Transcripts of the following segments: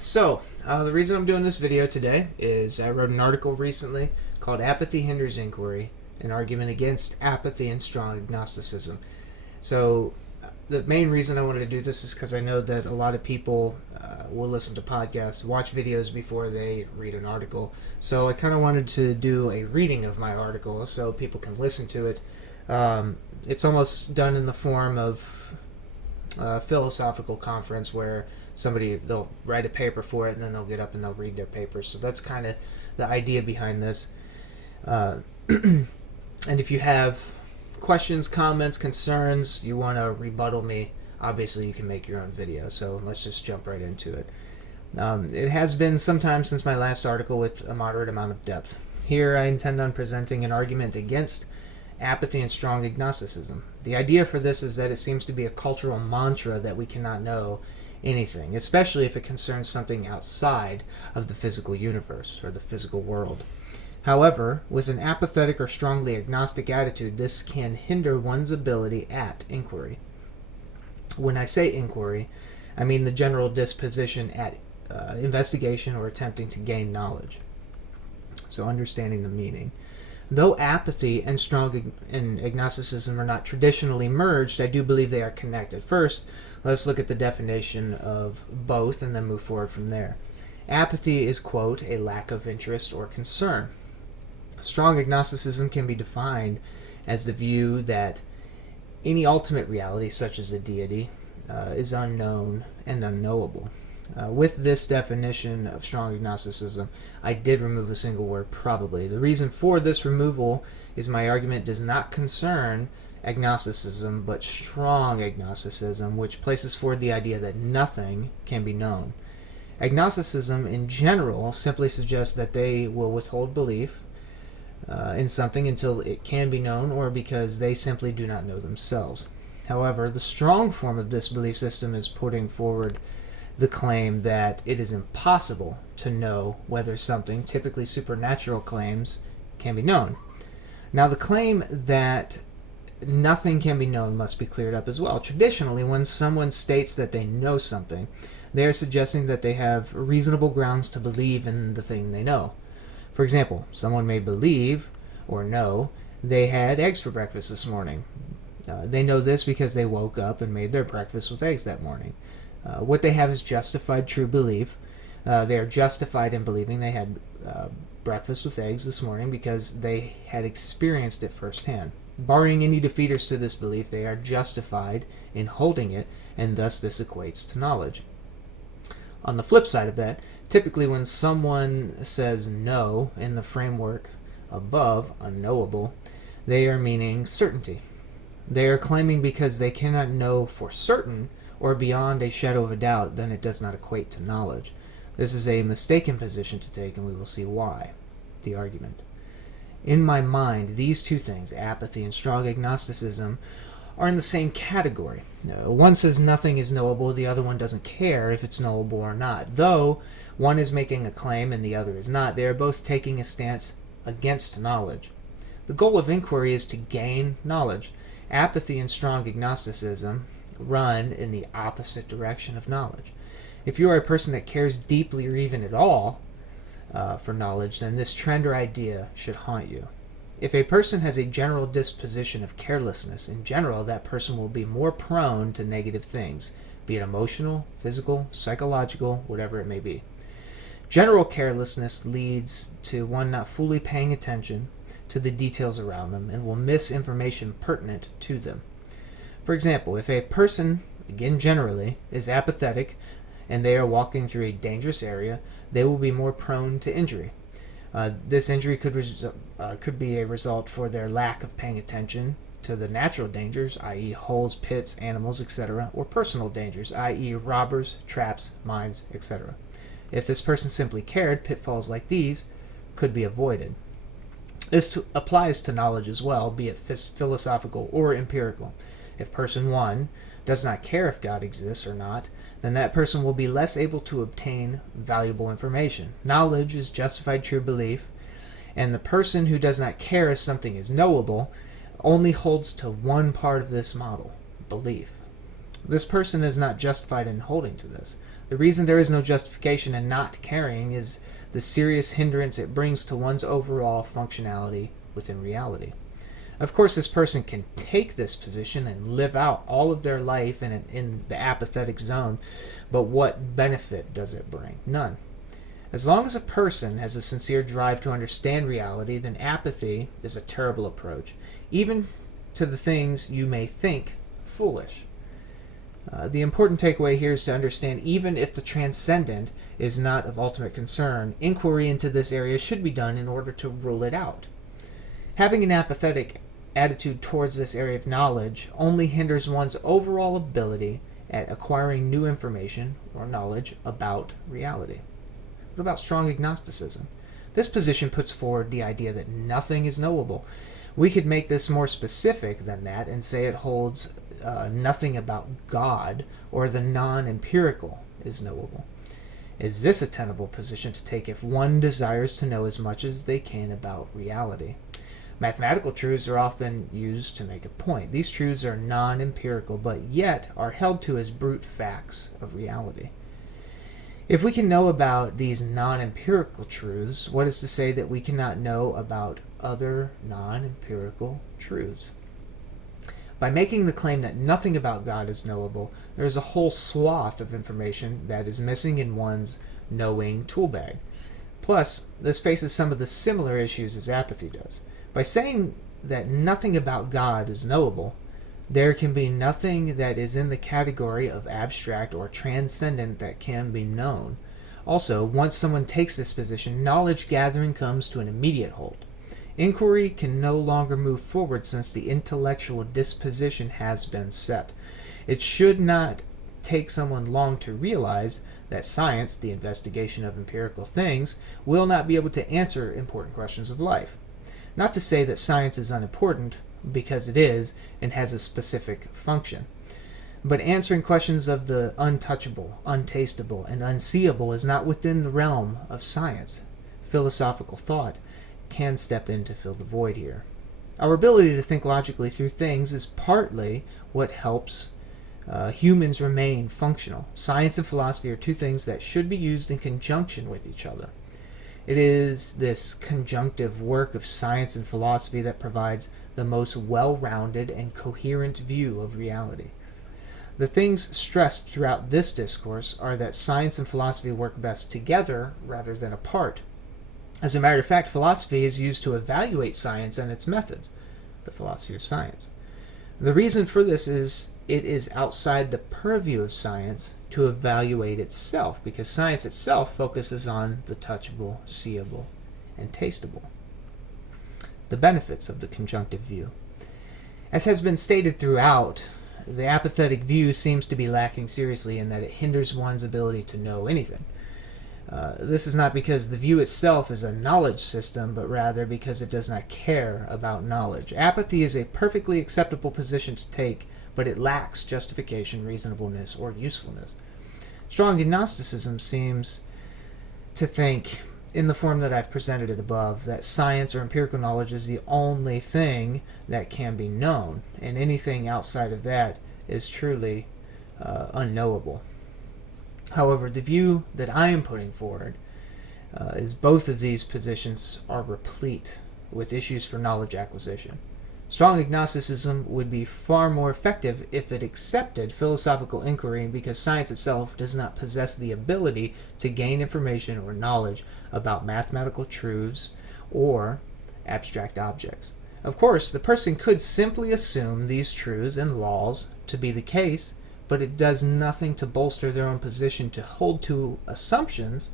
The reason I'm doing this video today is I wrote an article recently called Apathy Hinders Inquiry, an argument against apathy and strong agnosticism. The main reason I wanted to do this is because I know that a lot of people will listen to podcasts, watch videos before they read an article. So I kind of wanted to do a reading of my article so people can listen to it. It's almost done in the form of a philosophical conference where they'll write a paper for it and then they'll get up and they'll read their paper. So that's kind of the idea behind this. And if you have questions, comments, concerns, you want to rebuttal me, obviously you can make your own video. So let's just jump right into it. It has been some time since my last article with a moderate amount of depth. Here I intend on presenting an argument against apathy and strong agnosticism. The idea for this is that it seems to be a cultural mantra that we cannot know anything, especially if it concerns something outside of the physical universe or the physical world. However, with an apathetic or strongly agnostic attitude, this can hinder one's ability at inquiry. When I say inquiry, I mean the general disposition at investigation or attempting to gain knowledge. So understanding the meaning. Though apathy and strong agnosticism are not traditionally merged, I do believe they are connected. First, let's look at the definition of both and then move forward from there. Apathy is, quote, a lack of interest or concern. Strong agnosticism can be defined as the view that any ultimate reality, such as a deity, is unknown and unknowable. With this definition of strong agnosticism, I did remove a single word, probably. The reason for this removal is my argument does not concern agnosticism, but strong agnosticism, which places forward the idea that nothing can be known. Agnosticism, in general, simply suggests that they will withhold belief in something until it can be known, or because they simply do not know themselves. However, the strong form of this belief system is putting forward the claim that it is impossible to know whether something, typically supernatural claims, can be known. Now, the claim that nothing can be known must be cleared up as well. Traditionally, when someone states that they know something, they are suggesting that they have reasonable grounds to believe in the thing they know. For example, someone may believe or know they had eggs for breakfast this morning. They know this because they woke up and made their breakfast with eggs that morning. What they have is justified true belief. They are justified in believing they had breakfast with eggs this morning because they had experienced it firsthand. Barring any defeaters to this belief, they are justified in holding it, and thus this equates to knowledge. On the flip side of that, typically when someone says no in the framework above, unknowable, they are meaning certainty. They are claiming because they cannot know for certain or beyond a shadow of a doubt, then it does not equate to knowledge. This is a mistaken position to take, and we will see why. The argument. In my mind, these two things, apathy and strong agnosticism, are in the same category. One says nothing is knowable, the other one doesn't care if it's knowable or not. Though one is making a claim and the other is not, they are both taking a stance against knowledge. The goal of inquiry is to gain knowledge. Apathy and strong agnosticism run in the opposite direction of knowledge. If you are a person that cares deeply or even at all for knowledge, then this trend or idea should haunt you. If a person has a general disposition of carelessness, in general, that person will be more prone to negative things, be it emotional, physical, psychological, whatever it may be. General carelessness leads to one not fully paying attention to the details around them and will miss information pertinent to them. For example, if a person, again generally, is apathetic and they are walking through a dangerous area, they will be more prone to injury. This injury could be a result for their lack of paying attention to the natural dangers, i.e. holes, pits, animals, etc., or personal dangers, i.e. robbers, traps, mines, etc. If this person simply cared, pitfalls like these could be avoided. This applies to knowledge as well, be it philosophical or empirical. If person 1 does not care if God exists or not, then that person will be less able to obtain valuable information. Knowledge is justified true belief, and the person who does not care if something is knowable only holds to one part of this model, belief. This person is not justified in holding to this. The reason there is no justification in not caring is the serious hindrance it brings to one's overall functionality within reality. Of course, this person can take this position and live out all of their life in the apathetic zone, but what benefit does it bring? None. As long as a person has a sincere drive to understand reality, then apathy is a terrible approach, even to the things you may think foolish. The important takeaway here is to understand even if the transcendent is not of ultimate concern, inquiry into this area should be done in order to rule it out. Having an apathetic attitude towards this area of knowledge only hinders one's overall ability at acquiring new information or knowledge about reality. What about strong agnosticism? This position puts forward the idea that nothing is knowable. We could make this more specific than that and say it holds nothing about God or the non-empirical is knowable. Is this a tenable position to take if one desires to know as much as they can about reality? Mathematical truths are often used to make a point. These truths are non-empirical, but yet are held to as brute facts of reality. If we can know about these non-empirical truths, what is to say that we cannot know about other non-empirical truths? By making the claim that nothing about God is knowable, there is a whole swath of information that is missing in one's knowing tool bag. Plus, this faces some of the similar issues as apathy does. By saying that nothing about God is knowable, there can be nothing that is in the category of abstract or transcendent that can be known. Also, once someone takes this position, knowledge gathering comes to an immediate halt. Inquiry can no longer move forward since the intellectual disposition has been set. It should not take someone long to realize that science, the investigation of empirical things, will not be able to answer important questions of life. Not to say that science is unimportant, because it is and has a specific function. But answering questions of the untouchable, untastable, and unseeable is not within the realm of science. Philosophical thought can step in to fill the void here. Our ability to think logically through things is partly what helps humans remain functional. Science and philosophy are two things that should be used in conjunction with each other. It is this conjunctive work of science and philosophy that provides the most well-rounded and coherent view of reality. The things stressed throughout this discourse are that science and philosophy work best together rather than apart. As a matter of fact, philosophy is used to evaluate science and its methods, the philosophy of science. The reason for this is it is outside the purview of science to evaluate itself, because science itself focuses on the touchable, seeable, and tasteable. The benefits of the conjunctive view. As has been stated throughout, the apathetic view seems to be lacking seriously in that it hinders one's ability to know anything. This is not because the view itself is a knowledge system, but rather because it does not care about knowledge. Apathy is a perfectly acceptable position to take, but it lacks justification, reasonableness, or usefulness. Strong agnosticism seems to think, in the form that I've presented it above, that science or empirical knowledge is the only thing that can be known, and anything outside of that is truly unknowable. However, the view that I am putting forward is both of these positions are replete with issues for knowledge acquisition. Strong agnosticism would be far more effective if it accepted philosophical inquiry, because science itself does not possess the ability to gain information or knowledge about mathematical truths or abstract objects. Of course, the person could simply assume these truths and laws to be the case, but it does nothing to bolster their own position to hold to assumptions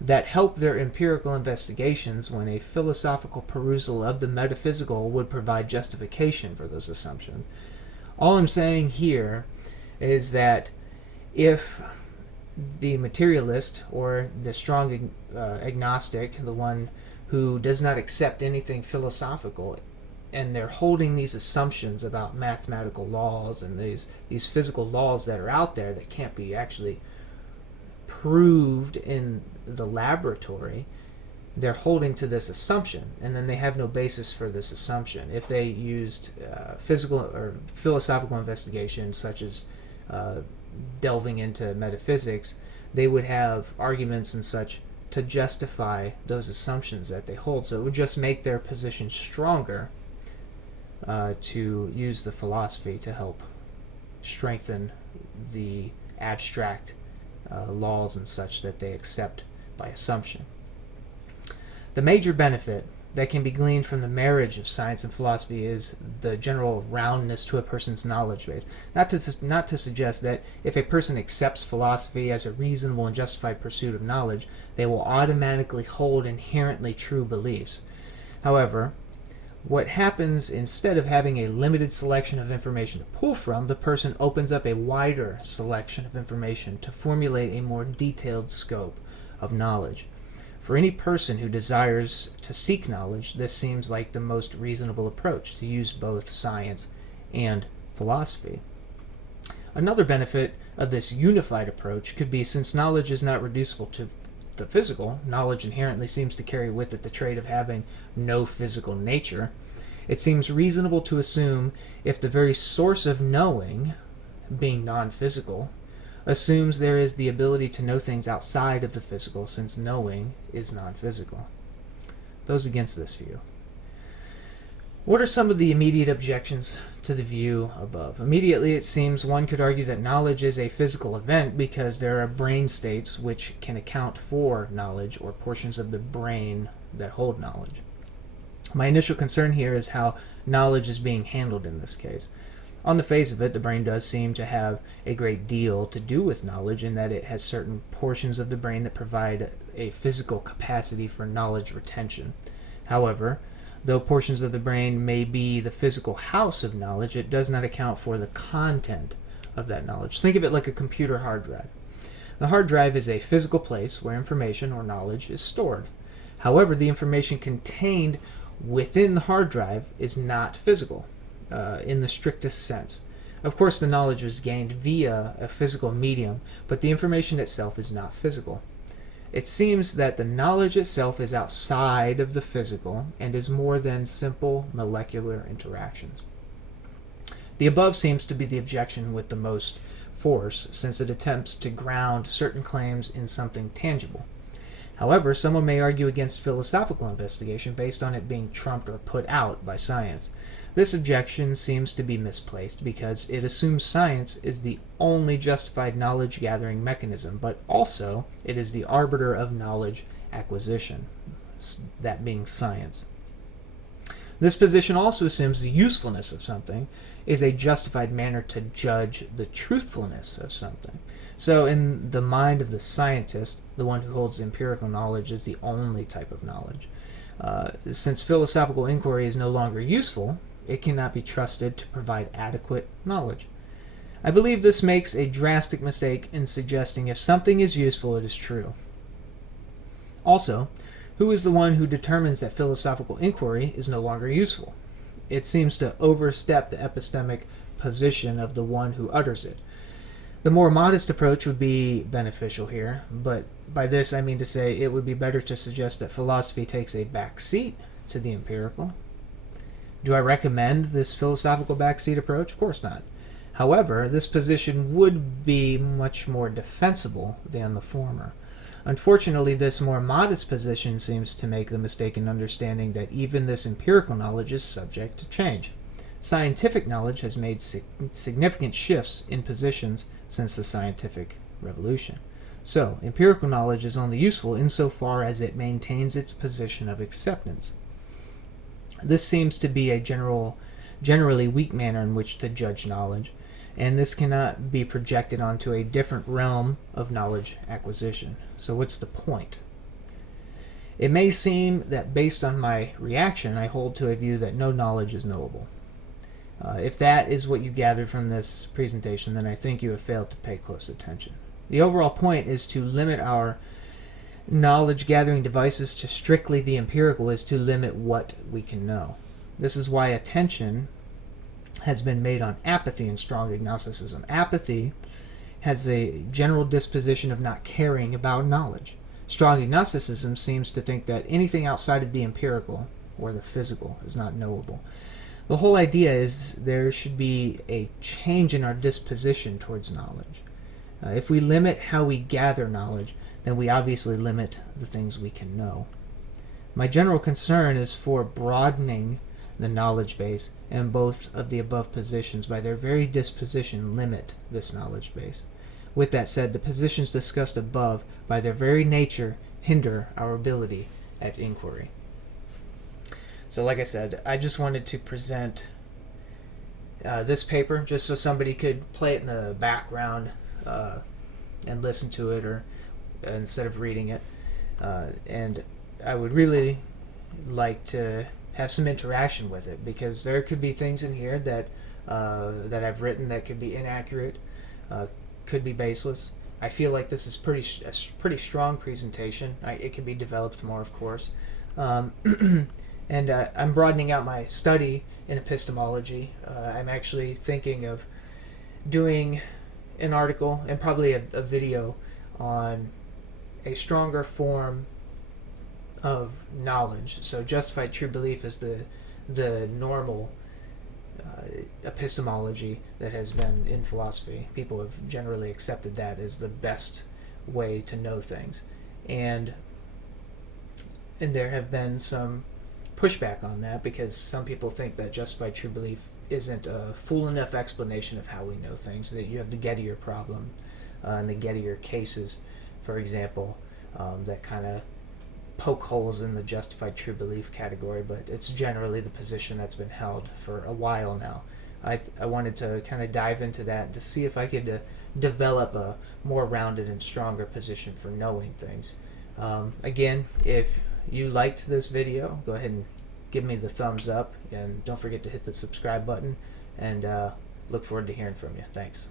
that help their empirical investigations when a philosophical perusal of the metaphysical would provide justification for those assumptions. All I'm saying here is that if the materialist or the strong agnostic, the one who does not accept anything philosophical, and they're holding these assumptions about mathematical laws and these physical laws that are out there that can't be actually proved in the laboratory, they're holding to this assumption, and then they have no basis for this assumption. If they used physical or philosophical investigation, such as delving into metaphysics, they would have arguments and such to justify those assumptions that they hold. So it would just make their position stronger to use the philosophy to help strengthen the abstract laws and such that they accept by assumption. The major benefit that can be gleaned from the marriage of science and philosophy is the general roundness to a person's knowledge base. Not to suggest that if a person accepts philosophy as a reasonable and justified pursuit of knowledge, they will automatically hold inherently true beliefs. However, what happens, instead of having a limited selection of information to pull from, the person opens up a wider selection of information to formulate a more detailed scope of knowledge. For any person who desires to seek knowledge, this seems like the most reasonable approach, to use both science and philosophy. Another benefit of this unified approach could be, since knowledge is not reducible to the physical, knowledge inherently seems to carry with it the trait of having no physical nature. It seems reasonable to assume, if the very source of knowing, being non-physical, assumes there is the ability to know things outside of the physical, since knowing is non-physical. Those against this view. What are some of the immediate objections to the view above? Immediately, it seems one could argue that knowledge is a physical event because there are brain states which can account for knowledge, or portions of the brain that hold knowledge. My initial concern here is how knowledge is being handled in this case. On the face of it, the brain does seem to have a great deal to do with knowledge, in that it has certain portions of the brain that provide a physical capacity for knowledge retention. However, though portions of the brain may be the physical house of knowledge, it does not account for the content of that knowledge. Think of it like a computer hard drive. The hard drive is a physical place where information or knowledge is stored. However, the information contained within the hard drive is not physical in the strictest sense. Of course, the knowledge was gained via a physical medium, but the information itself is not physical. It seems that the knowledge itself is outside of the physical and is more than simple molecular interactions. The above seems to be the objection with the most force, since it attempts to ground certain claims in something tangible. However, someone may argue against philosophical investigation based on it being trumped or put out by science. This objection seems to be misplaced because it assumes science is the only justified knowledge-gathering mechanism, but also it is the arbiter of knowledge acquisition, that being science. This position also assumes the usefulness of something is a justified manner to judge the truthfulness of something. So in the mind of the scientist, the one who holds empirical knowledge is the only type of knowledge. Since philosophical inquiry is no longer useful, it cannot be trusted to provide adequate knowledge. I believe this makes a drastic mistake in suggesting if something is useful, it is true. Also, who is the one who determines that philosophical inquiry is no longer useful? It seems to overstep the epistemic position of the one who utters it. The more modest approach would be beneficial here, but by this I mean to say it would be better to suggest that philosophy takes a back seat to the empirical. Do I recommend this philosophical backseat approach? Of course not. However, this position would be much more defensible than the former. Unfortunately, this more modest position seems to make the mistaken understanding that even this empirical knowledge is subject to change. Scientific knowledge has made significant shifts in positions since the scientific revolution. So, empirical knowledge is only useful insofar as it maintains its position of acceptance. This seems to be a generally weak manner in which to judge knowledge, and this cannot be projected onto a different realm of knowledge acquisition. So what's the point? It may seem that based on my reaction, I hold to a view that no knowledge is knowable. If that is what you gathered from this presentation, then I think you have failed to pay close attention. The overall point is to limit our knowledge-gathering devices to strictly the empirical, is to limit what we can know. This is why attention has been made on apathy and strong agnosticism. Apathy has a general disposition of not caring about knowledge. Strong agnosticism seems to think that anything outside of the empirical or the physical is not knowable. The whole idea is there should be a change in our disposition towards knowledge. If we limit how we gather knowledge, then we obviously limit the things we can know. My general concern is for broadening the knowledge base, and both of the above positions, by their very disposition, limit this knowledge base. With that said, the positions discussed above, by their very nature, hinder our ability at inquiry. So like I said, I just wanted to present this paper just so somebody could play it in the background and listen to it, or instead of reading it. And I would really like to have some interaction with it, because there could be things in here that I've written that could be inaccurate, could be baseless. I feel like this is a pretty strong presentation. It can be developed more, of course. And I'm broadening out my study in epistemology. I'm actually thinking of doing an article and probably a video on a stronger form of knowledge. So justified true belief is the normal epistemology that has been in philosophy. People have generally accepted that as the best way to know things, and there have been some pushback on that, because some people think that justified true belief isn't a full enough explanation of how we know things, that you have the Gettier problem and the Gettier cases, for example, that kind of poke holes in the justified true belief category, but it's generally the position that's been held for a while now. I wanted to kind of dive into that to see if I could develop a more rounded and stronger position for knowing things. Again, if you liked this video, go ahead and give me the thumbs up, and don't forget to hit the subscribe button, and look forward to hearing from you. Thanks.